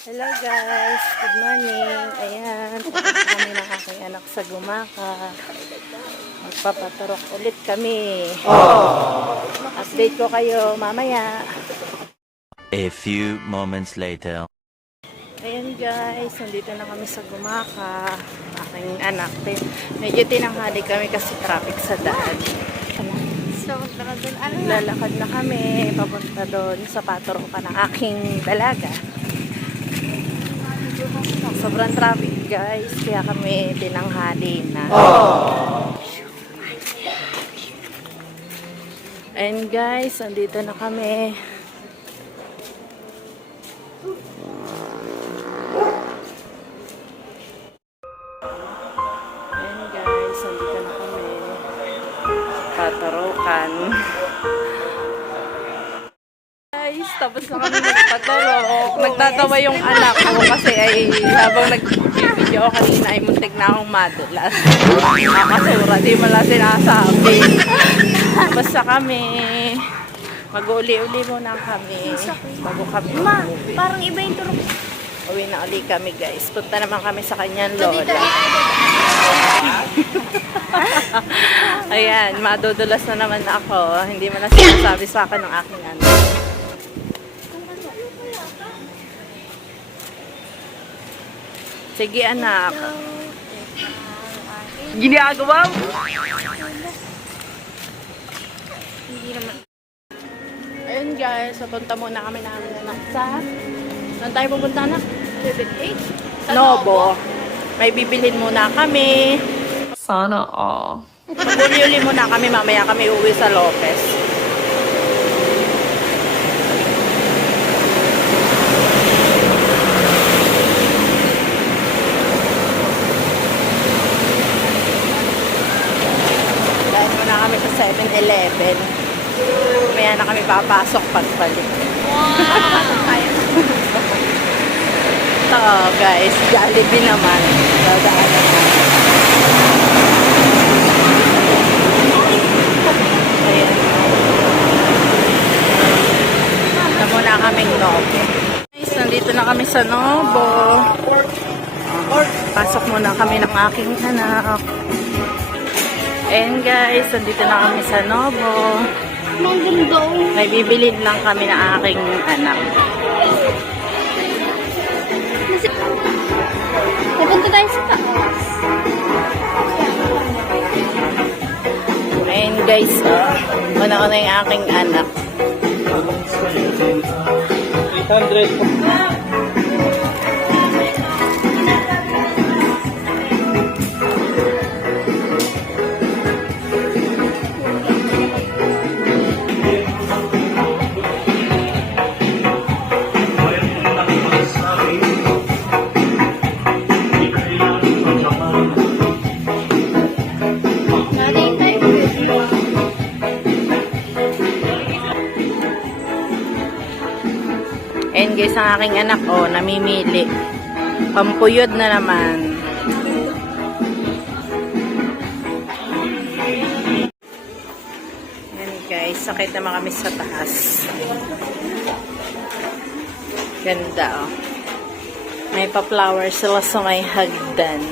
Hello guys, good morning. Ayan, pupunta kami ng aking anak sa Gumaka. Magpapaturok ulit kami. Update ko kayo mamaya. A few moments later. Ayan guys, nandito na kami sa Gumaka. Aking anak. Medyo tinanghali kami kasi traffic sa daan. So, tara doon. Lalakad na kami papunta doon sa paturokan ng aking dalaga. Sobrang traffic guys, kaya kami tinanghali na. And guys, andito na kami. And guys, andito na kami. Patarokan. Guys, tapos na kami magpatarok. Nagtatawa yung anak ko kasi ay habang nag-video kanina ay muntik na akong madulas. Nakasura, di mo lang sinasabi. Basta kami, mag-uli-uli muna kami bago kami Ma, umuwi. parang iba yung turok. Uwi na uli kami guys. Punta naman kami sa kanyang lola. Ayan, madudulas na naman ako. Hindi mo na sinasabi sa akin ng aking anak. Sige anak. Ginagawa mo? Hindi naman. Ayun guys, papunta muna kami namin anak sa... Saan tayo pupunta anak? Nobo. May bibilhin muna kami. Sana all. Mag-uli-uli muna kami, mamaya kami uwi sa Lopez. Dahil muna kami sa 7-Eleven. Mamaya na kami papasok pagbalik. Ito guys, Jollibee naman. Dadaanan namin. Ayan. Ito muna kaming Nobo. Guys, nandito na kami sa Nobo. Pasok muna kami ng aking anak. And guys, nandito na kami sa Nobo. May bibilin lang kami ng aking anak. Pupunta tayo sa taas. Ayan guys, una ko na yung aking anak. 800. Natin tayo. Ayan guys, ang aking anak, namimili. Pampuyod na naman. Ayan guys, sakit naman kami sa taas. Ganda May pa-flower sila sa may hagdan.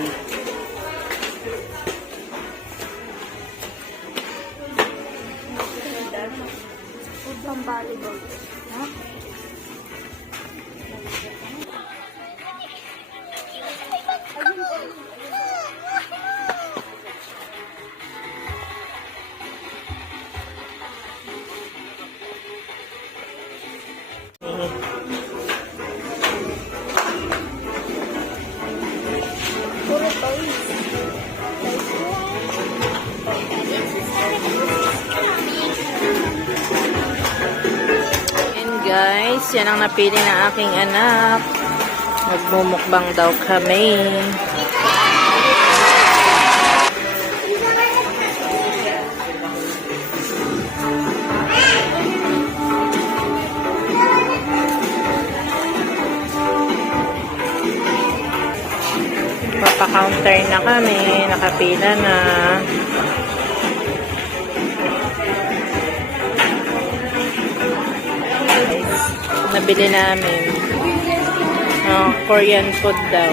Puro toys. And guys, yan ang napili ng aking anak. Magmumukbang daw kami. Papa-counter na kami. Nakapila na. nabili namin. Korean food daw.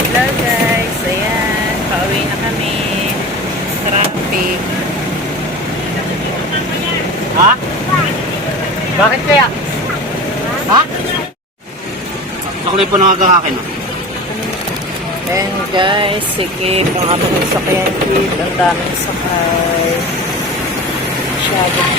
Hello guys, ayan, pauwi na kami. Traffic. Ha? Bakit kaya? Ha? Ako na po nangagahakin. Ayan guys, sige, kung ano yung sakyan jeep, ang daming sakay. Masyadong